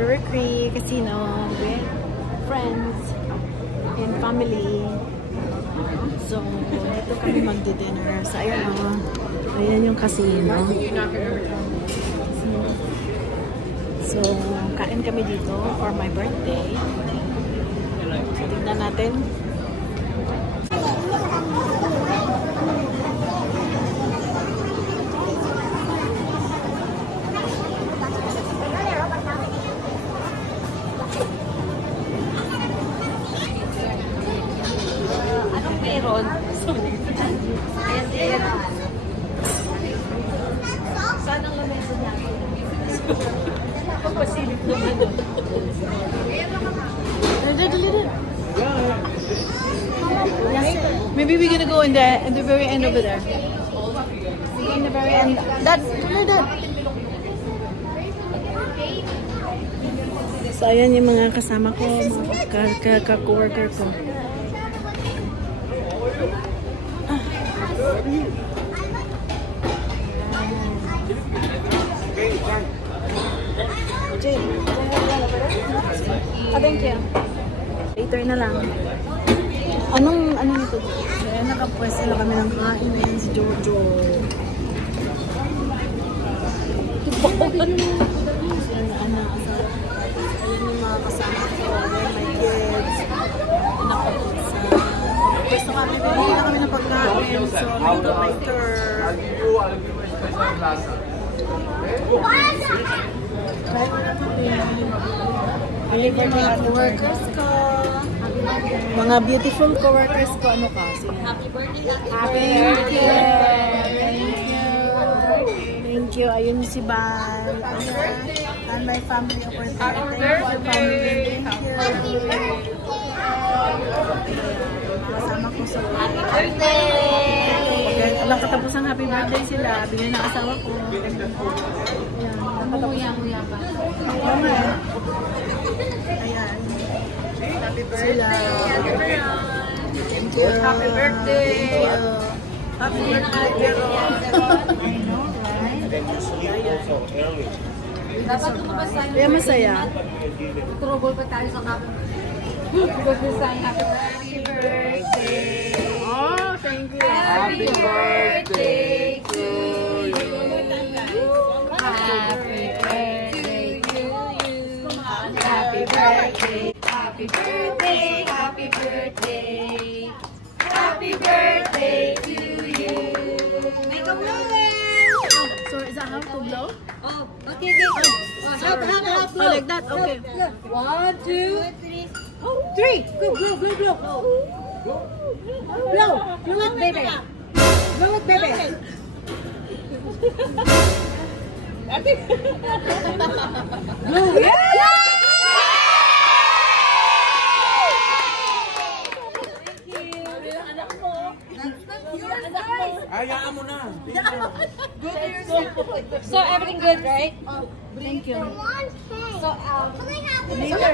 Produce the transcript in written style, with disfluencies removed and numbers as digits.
River Creek Casino with friends and family. So, dito kami magdi-dinner. So, ayan o. Ayan yung casino. So, kain kami dito for my birthday. So, tignan natin. Anong meron? Saan ang lamesa natin? Papasilip naman. Maybe we're gonna go in the very end over there. In the very end. That. So, ayan yung mga kasama ko, mga ka-coworker ko. Thank you. Later na lang. Ano nito? Kaya nakapwesto na kami ng kain. Ayan si Jojo. Ayan yung mga kasama ko. Ayan my kids. Nakapwesto kami. Bumili na kami ng pagkain. So, nito later. Happy birthday at the workers ko. Mga beautiful co-workers ko. Ano ka? Happy birthday. Happy birthday. Thank you. Ayun si Bal. And my family over there. Thank you, family. Thank you. Kasama ko sa happy birthday. Walang katapusang happy birthday sila. Bigyan ng asawa ko. Umuya-muya pa. Ayan. Happy birthday. Thank you. Happy birthday. Happy birthday. I know, right? Dapat lumabas tayo. Kaya masaya. Trouble pa tayo sa kapit. Happy birthday. Oh, thank you. Happy birthday to you. Happy birthday to you. Happy birthday. Happy birthday. Happy birthday. Happy birthday to you. Make a blow. So is that how to blow? Oh, okay. How like that? Okay. 1, 2, 3. 3. Blow. Blow it, baby. Blow it, baby. Blow. Yeah! Hayaan mo na. So everything good, right? Thank you. So later.